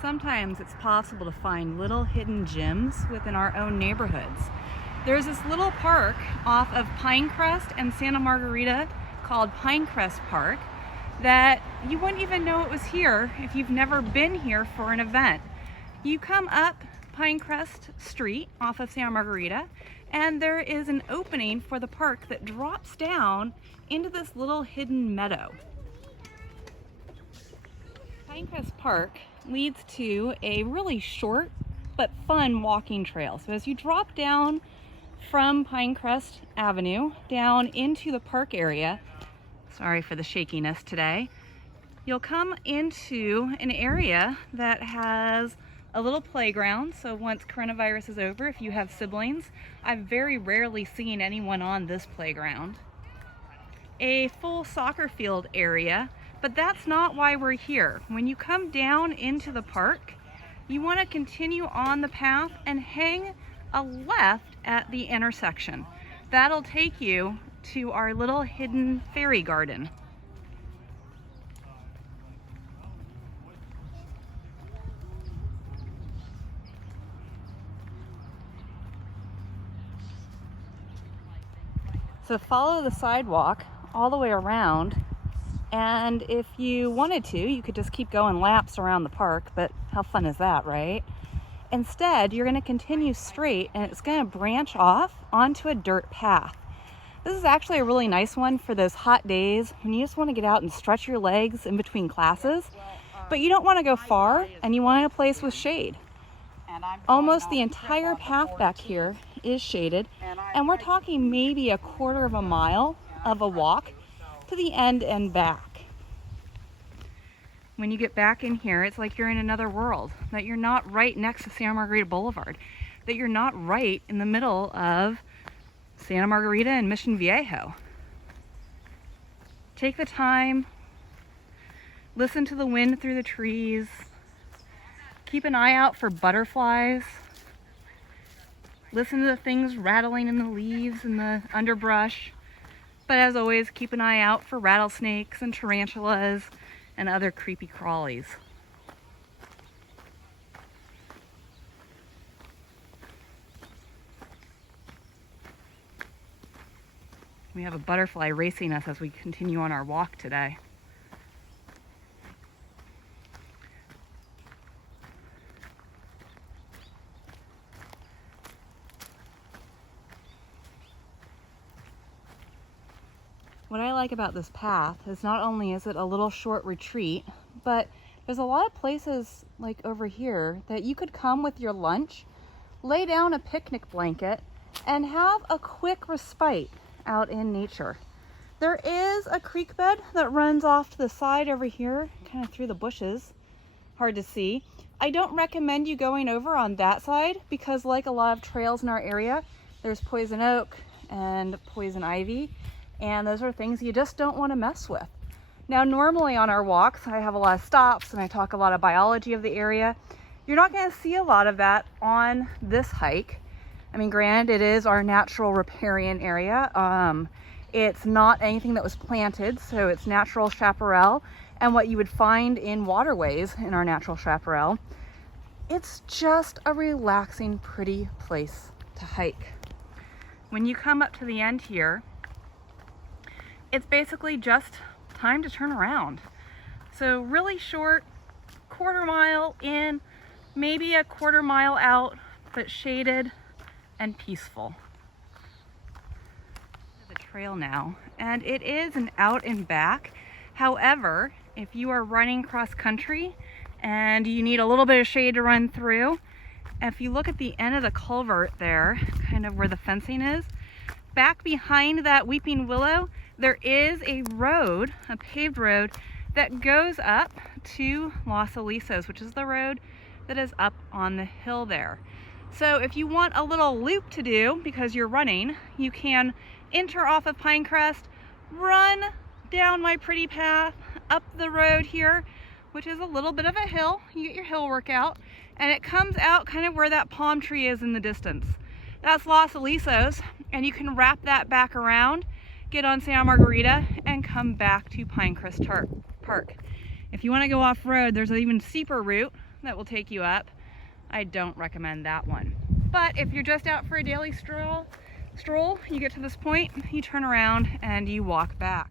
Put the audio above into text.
Sometimes it's possible to find little hidden gems within our own neighborhoods. There's this little park off of Pinecrest and Santa Margarita called Pinecrest Park that you wouldn't even know it was here if you've never been here for an event. You come up Pinecrest Street off of Santa Margarita, and there is an opening for the park that drops down into this little hidden meadow. Pinecrest Park leads to a really short but fun walking trail. So as you drop down from Pinecrest Avenue down into the park area, sorry for the shakiness today, you'll come into an area that has a little playground. So once coronavirus is over, if you have siblings, I've very rarely seen anyone on this playground. A full soccer field area, but that's not why we're here. When you come down into the park, you want to continue on the path and hang a left at the intersection. That'll take you to our little hidden fairy garden. So follow the sidewalk all the way around, and if you wanted to, you could just keep going laps around the park, but how fun is that, right? Instead, you're going to continue straight, and it's going to branch off onto a dirt path. This is actually a really nice one for those hot days when you just want to get out and stretch your legs in between classes, but you don't want to go far, and you want a place with shade. Almost the entire path back here is shaded, and we're talking maybe a quarter of a mile of a walk to the end and back. When you get back in here, it's like you're in another world, that you're not right next to Santa Margarita Boulevard, that you're not right in the middle of Santa Margarita and Mission Viejo. Take the time, listen to the wind through the trees, keep an eye out for butterflies, listen to the things rattling in the leaves and the underbrush. But as always, keep an eye out for rattlesnakes and tarantulas and other creepy crawlies. We have a butterfly racing us as we continue on our walk today. What I like about this path is not only is it a little short retreat, but there's a lot of places like over here that you could come with your lunch, lay down a picnic blanket, and have a quick respite out in nature. There is a creek bed that runs off to the side over here, kind of through the bushes. Hard to see. I don't recommend you going over on that side because, like a lot of trails in our area, there's poison oak and poison ivy, and those are things you just don't want to mess with. Now, normally on our walks, I have a lot of stops and I talk a lot of biology of the area. You're not going to see a lot of that on this hike. I mean, granted, it is our natural riparian area. It's not anything that was planted, so it's natural chaparral and what you would find in waterways in our natural chaparral. It's just a relaxing, pretty place to hike. When you come up to the end here, it's basically just time to turn around. So really short, quarter mile in, maybe a quarter mile out, but shaded and peaceful. The trail now, and it is an out and back. However, if you are running cross country and you need a little bit of shade to run through, if you look at the end of the culvert there, kind of where the fencing is, back behind that weeping willow, there is a road, a paved road, that goes up to Los Alisos, which is the road that is up on the hill there. So if you want a little loop to do because you're running, you can enter off of Pinecrest, run down my pretty path, up the road here, which is a little bit of a hill. You get your hill workout, and it comes out kind of where that palm tree is in the distance. That's Los Alisos, and you can wrap that back around, get on Santa Margarita, and come back to Pinecrest Park. If you want to go off-road, there's an even steeper route that will take you up. I don't recommend that one. But if you're just out for a daily stroll, you get to this point, you turn around and you walk back.